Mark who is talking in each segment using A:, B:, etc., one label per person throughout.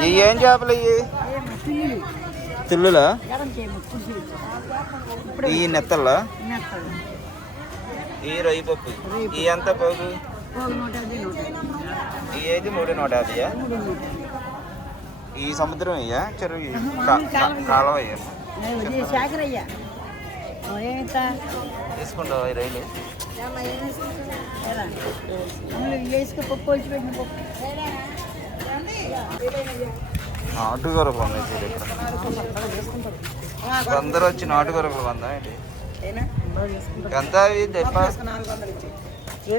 A: ఇవి ఏం చేపలు ఇవి తిల్లులా? ఈ నెత్తల్లా ఈ రొయ్యి పప్పు. ఈ ఎంత పోగు? ఈ ఏది మూడు నూట యాభైయా ఈ సముద్రం అయ్యా? చెరువు ఇయ్య? కా- కా- కాలువ అయ్యా? తీసుకుంటావా? ఈ రైలు
B: పప్పు. వచ్చి పెట్టిన పప్పు
A: నాటు గొరకలు ఉన్నాయి చూడు ఇక్కడ అందరూ వచ్చి నాటు గొరకలు వందా ఏంటి ఎంత అవి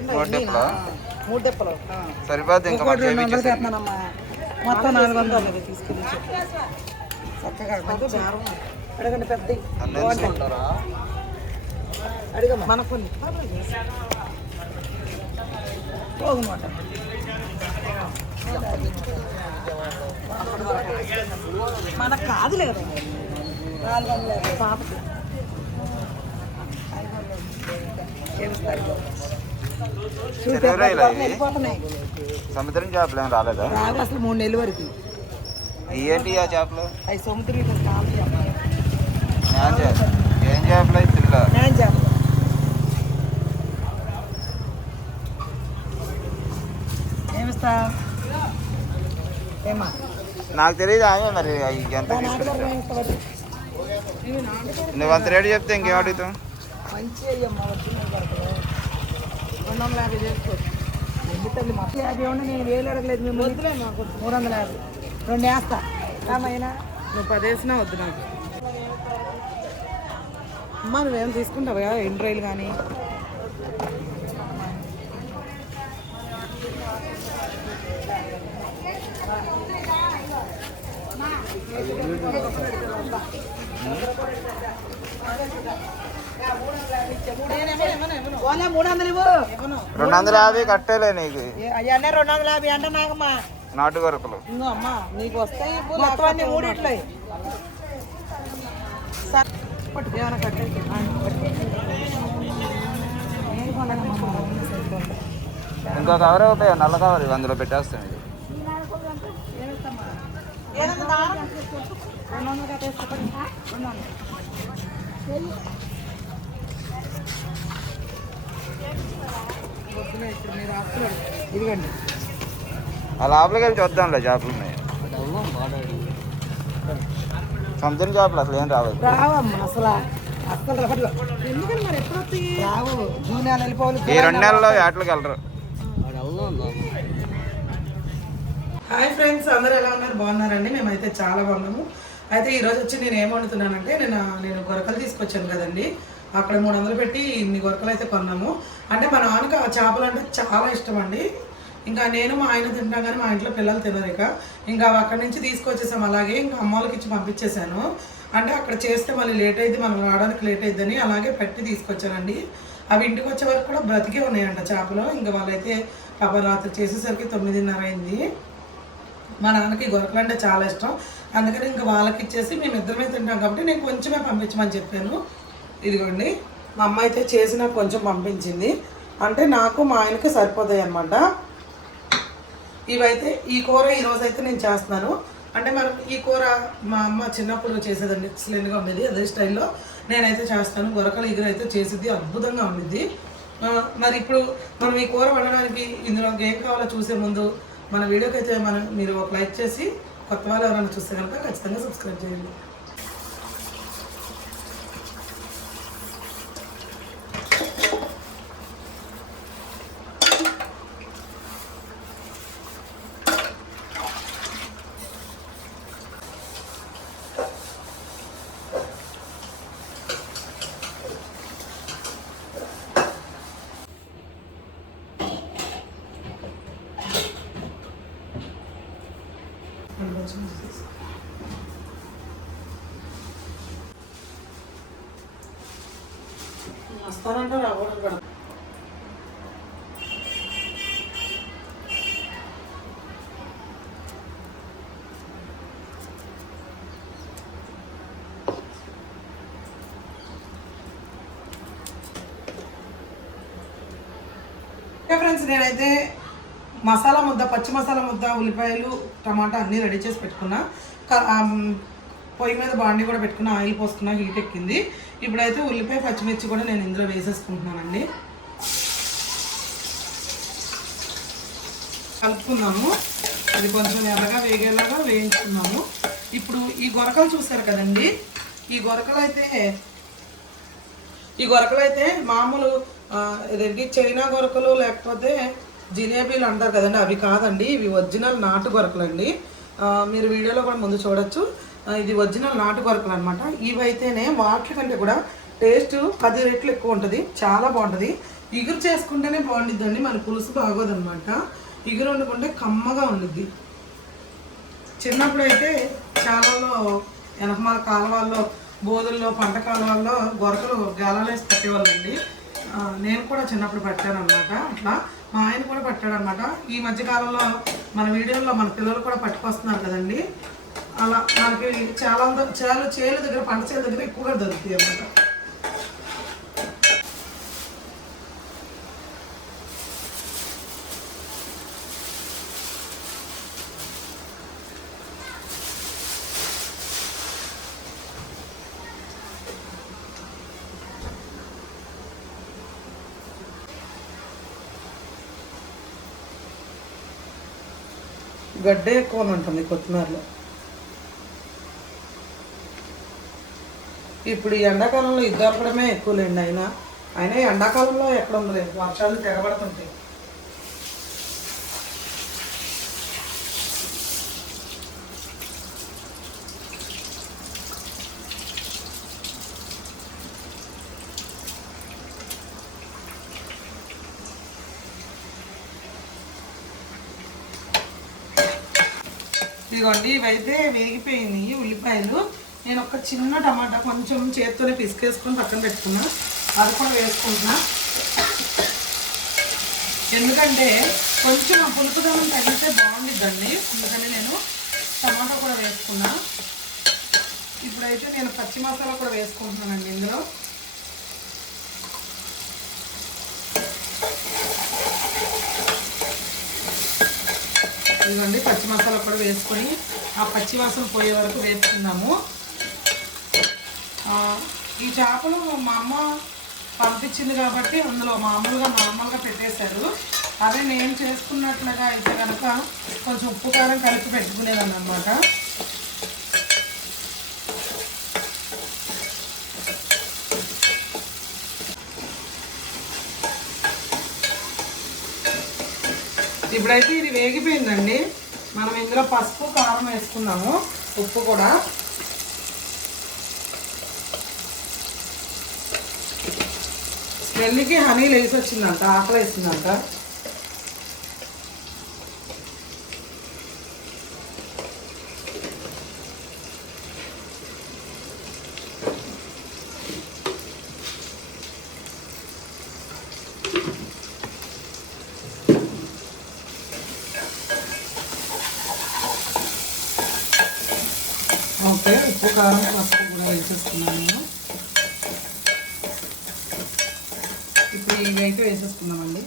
A: మూడు దెప్పలా
C: మూడు దెప్పలు
A: సరిపోద్ది ఇంకా
C: మొత్తం నాలుగు వందలు తీసుకెళ్ళి చక్కగా కొంచెం బేరం. అడగండి పెద్ద
A: అన్నీ తీసుకుంటారా
C: అడిగమ్మా. మన కొన్ని పోగుమాట మనకు కదా. నాలుగు వందల పాపకి
A: సముద్రం చేపలు ఏం రాలేదా?
C: అసలు మూడు నెలల వరకు.
A: ఏంటి ఆ చేపలు
C: అవి సముద్రం కాదు
A: నేను చేప ఏం చేపలు అవి తిల్ల
C: నేను చెప్పను ఏమిస్తా ఏమా
A: నాకు తెలియదు ఆమె మరి ఎంత నువ్వు అంత రేటు చెప్తే ఇంకేం అడుగుతావు?
C: వందల యాభై చేసుకోవచ్చు. ఎందు తల్లి మొత్తం యాభై ఉండి నేను వేలు అడగలేదు మేము వద్దులే మాకు. మూడు వందల యాభై. రెండు వేస్తా. రామైనా నువ్వు పది వేసినా వద్దు నాకు. అమ్మా నువ్వేం తీసుకుంటావా ఎన్ని రైలు కానీ వందలు ఇవ్వు
A: రెండు వందల యాభై కట్టేలే నీకు
C: అవన్నీ రెండు వందల యాభై అంటే నాకమ్మా
A: నాటు గొరకలు
C: ఇంకో అమ్మా నీకు వస్తాయి మొత్తం అన్ని మూడిట్లయి సరే, పట్టు, ఏమైనా కట్టేసి. ఆ, పట్టు. నేను కొననమ్మా, మా మమ్మీ సరిపోతుంది.
A: ఇంకో కవర్ అవుతాయి నల్ల కవర్ ఇవి అందులో పెట్టేస్తాం ఇది
C: ఏదన్నా దారం? రెండు వందలు కట్టేస్తా, పట్టు. రెండు వందలు. వద్దులే, ఇప్పుడు మీరు అసలు ఇదిగోండి.
A: ఆ లోపలికి వెళ్ళి చూద్దాంలే చేపలు ఉన్నాయి. సముద్రం చేపలు అసలు ఏం రావాలి
C: అసలు
A: ఈ రెండు నెలల్లో వేటలకు వెళ్ళరు.
C: హాయ్ ఫ్రెండ్స్ అందరూ ఎలా ఉన్నారు? బాగున్నారండి? మేమైతే చాలా బాగున్నాము. అయితే ఈరోజు వచ్చి నేను ఏం వండుతున్నానంటే నేను నేను గొరకలు తీసుకొచ్చాను కదండి. అక్కడ మూడు వందలు పెట్టి ఇన్ని గొరకలు అయితే కొన్నాము. అంటే మా నాన్నకి ఆ చేపలు అంటే చాలా ఇష్టం అండి. ఇంకా నేను మా ఆయన తింటాం కానీ మా ఇంట్లో పిల్లలు తినరు ఇక. ఇంకా అక్కడి నుంచి తీసుకొచ్చేసాం. అలాగే ఇంకా అమ్మవాళ్ళకి ఇచ్చి పంపించేశాను. అంటే అక్కడ చేస్తే మళ్ళీ లేట్ అయింది మనం రావడానికి లేట్ అయిందని అలాగే పెట్టి తీసుకొచ్చానండి. అవి ఇంటికి వచ్చే వరకు కూడా బ్రతికే ఉన్నాయంట చేపలు. ఇంకా వాళ్ళైతే పాప రాత్రి చేసేసరికి తొమ్మిదిన్నర అయింది. మా నాన్నకి గొరకలు అంటే చాలా ఇష్టం. అందుకని ఇంక వాళ్ళకి ఇచ్చేసి మేము ఇద్దరమే తింటాం కాబట్టి నేను కొంచెమే పంపించమని చెప్పాను. ఇదిగోండి మా అమ్మ అయితే చేసి నాకు కొంచెం పంపించింది. అంటే నాకు మా ఆయనకి సరిపోతాయి అనమాట ఇవైతే ఈ కూర ఈరోజు అయితే నేను చేస్తున్నాను. అంటే మనం ఈ కూర మా అమ్మ చిన్నప్పుడు చేసేదండి. ఎక్సలెంట్గా ఉండేది అదే స్టైల్లో నేనైతే చేస్తాను. గొరకలు ఇగురు అయితే చేసేది అద్భుతంగా ఉండిద్ది. మరి ఇప్పుడు మనం ఈ కూర వండడానికి ఇందులో ఏం కావాలో చూసే ముందు మన వీడియోకి అయితే మనం మీరు ఒక లైక్ చేసి కొత్త వాళ్ళు ఎవరైనా చూస్తే కనుక ఖచ్చితంగా సబ్స్క్రైబ్ చేయండి. వస్తానంటారు అవ్వడం కూడా ఫ్రెండ్స్ నేనైతే మసాలా ముద్ద పచ్చి మసాలా ముద్ద ఉల్లిపాయలు టమాటా అన్నీ రెడీ చేసి పెట్టుకున్నా. క- పొయ్యి మీద బాండి కూడా పెట్టుకున్న ఆయిల్ పోసుకున్నా హీట్ ఎక్కింది. ఇప్పుడైతే ఉల్లిపాయ పచ్చిమిర్చి కూడా నేను ఇందులో వేసేసుకుంటున్నానండి. కలుపుకున్నాము. అది కొంచెం ఎర్రగా వేగేలాగా వేయించుకున్నాము. ఇప్పుడు ఈ గొరకలు చూసారు కదండి? ఈ గొరకలు అయితే ఈ గొరకలు అయితే మామూలు ఇదేంటి చైనా గొరకలు లేకపోతే జిలేబీలు అంటారు కదండి అవి కాదండి ఇవి ఒరిజినల్ నాటు గొరకలు అండి మీరు వీడియోలో కూడా ముందు చూడొచ్చు. ఇది ఒరిజినల్ నాటు గొరకలు అనమాట ఇవైతేనే వాటి కంటే కూడా టేస్ట్ పది రెట్లు ఎక్కువ ఉంటుంది చాలా బాగుంటుంది. ఇగురు చేసుకుంటేనే బాగుండిద్దండి మన పులుసు బాగోదన్నమాట. ఇగురు వండుకుంటే కమ్మగా ఉండిద్ది. చిన్నప్పుడు అయితే చాలాలో వెనకమాల కాలువల్లో బోధుల్లో పంట కాలువల్లో గొరకలు గాలాలు వేసి పెట్టేవాళ్ళండి నేను కూడా చిన్నప్పుడు పట్టాను అనమాట అట్లా. మా ఆయన కూడా పట్టాడు అనమాట ఈ మధ్యకాలంలో మన వీడియోలో మన పిల్లలు కూడా పట్టుకొస్తున్నారు కదండి. అలా మనకి చాలా అంద- చాలా చేలు దగ్గర పంట చేల దగ్గర ఎక్కువగా దొరుకుతాయి అన్నమాట. గడ్డే ఎక్కువ అని ఉంటుంది కొత్తిమీరలో. ఇప్పుడు ఈ ఎండాకాలంలో ఇది దొరకడమే ఎక్కువ లేండి అయినా అయినా ఎండాకాలంలో ఎక్కడ ఉండలేదు వర్షాలు తెగబడుతుంటాయి. ఇదిగోండి ఇవైతే వేగిపోయింది ఉల్లిపాయలు. నేను ఒక చిన్న టమాటా కొంచెం చేత్తోనే పిసికేసుకొని పక్కన పెట్టుకున్నా. అది కూడా వేసుకుంటున్నా. ఎందుకంటే కొంచెం ఆ పులుపుదనం తగ్గితే బాగుండిద్దండి. అందుకని నేను టమాటా కూడా వేసుకున్నా. ఇప్పుడైతే నేను పచ్చి మసాలా కూడా వేసుకుంటున్నానండి ఇందులో. ఇదిగోండి పచ్చి మసాలా కూడా వేసుకొని ఆ పచ్చి వాసన పోయే వరకు వేసుకున్నాము ఈ చేపలు మా అమ్మ పంపించింది కాబట్టి అందులో మామూలుగా నార్మల్గా పెట్టేశారు. అదే నేను చేసుకున్నట్లుగా అయితే కనుక కొంచెం ఉప్పు కారం కలిపి పెట్టుకునేదాన్ని అనమాట ఇప్పుడైతే ఇది వేగిపోయిందండి. మనం ఇందులో పసుపు కారం వేసుకున్నాము ఉప్పు కూడా. స్మెల్కి హనీ లేసి వచ్చిందంట ఆకలి వేసిందంట ఓకే ఉప్పు కారం పసుపు కూడా వేసేసుకున్నాను. నేను ఇప్పుడు ఇవి వేసేసుకున్నామండి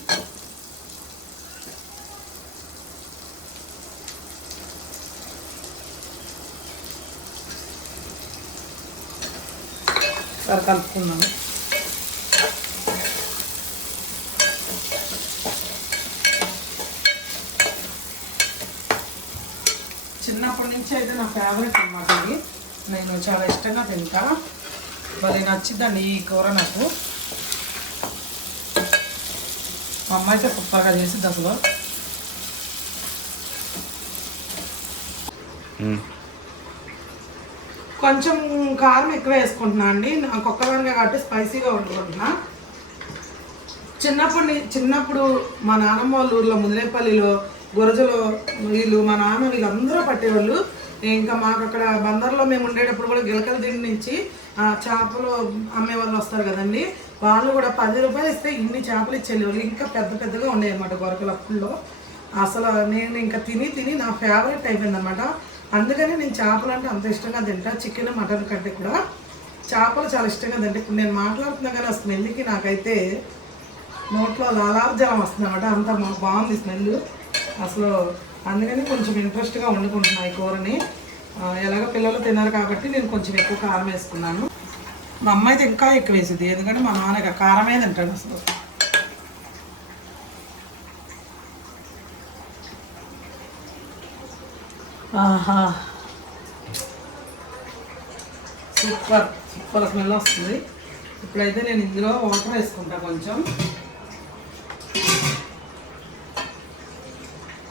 C: సరే కలుపుకున్నాము చిన్నప్పటి నుంచి అయితే నా ఫేవరెట్ అన్నమాట ఇది. నేను చాలా ఇష్టంగా తింటా. మరి నచ్చిద్దండి ఈ కూర నాకు. మా అమ్మ అయితే సూపర్గా చేసిద్ది అసలు. కొంచెం కారం ఎక్కువ వేసుకుంటున్నా అండి. నాకు ఒక్కదానిగా కాబట్టి స్పైసీగా వండుకుంటున్నా. చిన్నప్పుడు చిన్నప్పుడు మా నాన్నమ్మ వాళ్ళ ఊర్లో ముదినేపల్లిలో గురజలో వీళ్ళు మా నాన్న వీళ్ళందరూ పట్టేవాళ్ళు. ఇంకా మాకు అక్కడ బందర్లో మేము ఉండేటప్పుడు కూడా గిలకల దిండి నుంచి చేపలు అమ్మే వాళ్ళు వస్తారు కదండి. వాళ్ళు కూడా పది రూపాయలు ఇస్తే ఇన్ని చేపలు ఇచ్చేవాళ్ళు. ఇంకా పెద్ద పెద్దగా ఉండేవన్నమాట గొరకలు అప్పుల్లో అసలు నేను ఇంకా తిని తిని నా ఫేవరెట్ అయిపోయింది అనమాట అందుకని నేను చేపలు అంటే అంత ఇష్టంగా తింటా. చికెన్ మటన్ కంటే కూడా చేపలు చాలా ఇష్టంగా తింటా. ఇప్పుడు నేను మాట్లాడుతున్నా కానీ ఆ స్మెల్కి నాకైతే నోట్లో లాలార్జలం వస్తుంది అనమాట అంత బాగుంది స్మెల్ అసలు అందుకని కొంచెం ఇంట్రెస్ట్గా వండుకుంటున్నాను ఈ కూరని. ఎలాగో పిల్లలు తిన్నారు కాబట్టి నేను కొంచెం ఎక్కువ కారం వేసుకున్నాను. మా అమ్మ అయితే ఇంకా ఎక్కువ వేసింది ఎందుకంటే మా నాన్న కారమే తింటాడు అసలు. ఆహా. సూపర్ సూపర్ స్మెల్ వస్తుంది. ఇప్పుడైతే నేను ఇందులో వాటర్ వేసుకుంటా కొంచెం.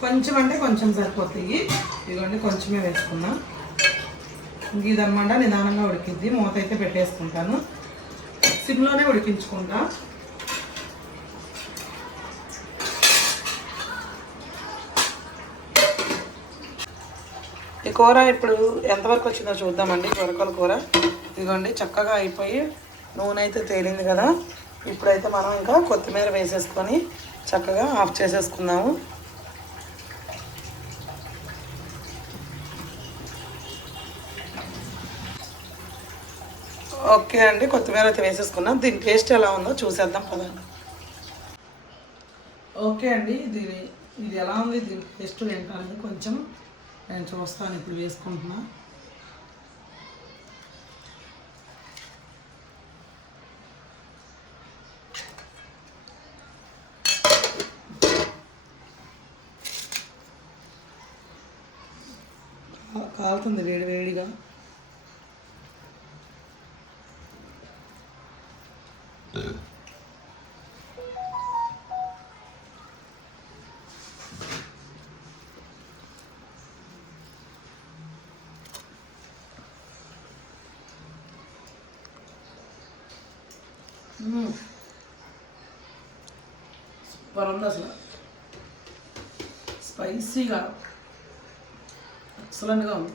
C: కొంచెం అంటే కొంచెం సరిపోతాయి. ఇదిగోండి కొంచెమే వేసుకున్నా ఇంక ఇదనమాట నిదానంగా ఉడికిద్ది. మూత అయితే పెట్టేసుకుంటాను. సిమ్లోనే ఉడికించుకుంటా. ఈ కూర ఇప్పుడు ఎంతవరకు వచ్చిందో చూద్దామండి. కొరకల కూర. ఇదిగోండి చక్కగా అయిపోయి నూనె అయితే తేలింది కదా. ఇప్పుడైతే మనం ఇంకా కొత్తిమీర వేసేసుకొని చక్కగా ఆఫ్ చేసేసుకుందాము. ఓకే అండి కొత్తిమీర అయితే వేసేసుకున్నాం. దీని టేస్ట్ ఎలా ఉందో చూసేద్దాం పదండి. ఓకే అండి ఇది ఇది ఎలా ఉంది దీని టేస్ట్ ఏంటంటే కొంచెం నేను చూస్తాను ఇప్పుడు వేసుకుంటున్నా. కాలుతుంది వేడి సూపర్ ఉంది అసలు. స్పైసీగా ఎక్సలెంట్గా ఉంది.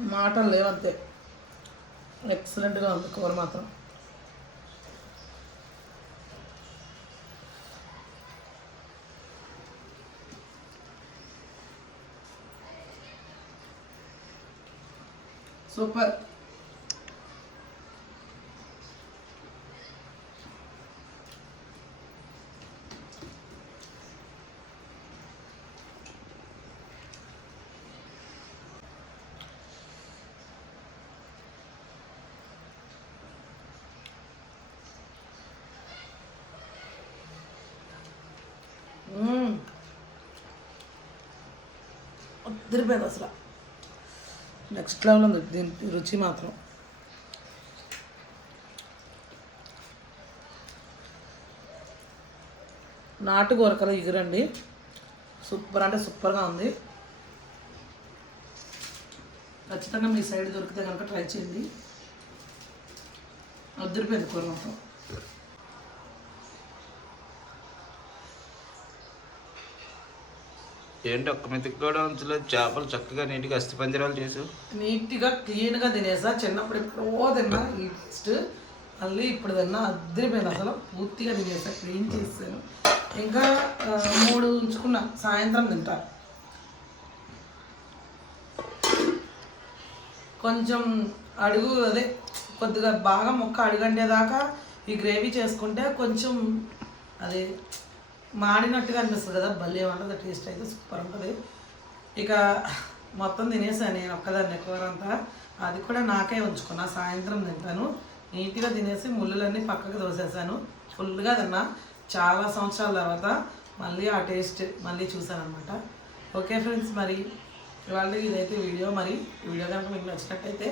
C: మాటలు లేవంతే. ఎక్సలెంట్గా ఉంది కూర మాత్రం. సూపర్ మ్మ్. అద్దరిపోయింది అసలు నెక్స్ట్ లెవెల్ ఉంది. దీని రుచి మాత్రం. నాటు గోరకల ఇగురండి. సూపర్ అంటే సూపర్గా ఉంది. ఖచ్చితంగా మీ సైడ్ దొరికితే కనుక ట్రై చేయండి. అద్దరిపోయింది కూర మొత్తం
A: ఏంటి ఒక్క మెతుకు కూడా చేపలు చక్కగా నీట్గా అస్థి పంజరాలు చేసావు
C: నీట్గా క్లీన్గా తినేసా. చిన్నప్పుడు ఎప్పుడో తిన్నా ఈ టేస్ట్ మళ్ళీ ఇప్పుడు తిన్నా అద్దరిపోయింది అసలు పూర్తిగా తినేసా క్లీన్ చేసాను ఇంకా మూడు ఉంచుకున్నా. సాయంత్రం తింటా. కొంచెం అడుగు అదే కొద్దిగా బాగా ముక్క అడుగంటేదాకా ఈ గ్రేవీ చేసుకుంటే కొంచెం అది మాడినట్టుగా అనిపిస్తుంది కదా భలే ఉంటుంది టేస్ట్ అయితే సూపర్ ఉంటుంది. ఇక మొత్తం తినేసాను నేను ఒక్కదాన్ని ఎక్కువరంతా అంతా. అది కూడా నాకే ఉంచుకున్నా సాయంత్రం తింటాను. నీట్గా తినేసి ముళ్ళులన్నీ పక్కకు దోసేసాను ఫుల్గా తిన్నా. చాలా సంవత్సరాల తర్వాత మళ్ళీ ఆ టేస్ట్ మళ్ళీ చూసాను ఓకే ఫ్రెండ్స్ మరి ఇవాళ ఇదైతే వీడియో. మరి వీడియో కనుక మీకు నచ్చినట్టయితే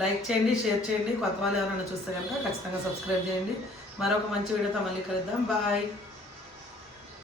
C: లైక్ చేయండి షేర్ చేయండి. కొత్త వాళ్ళు ఎవరైనా చూస్తే కనుక ఖచ్చితంగా సబ్స్క్రైబ్ చేయండి. మరొక మంచి వీడియోతో మళ్ళీ కలుద్దాం. బాయ్.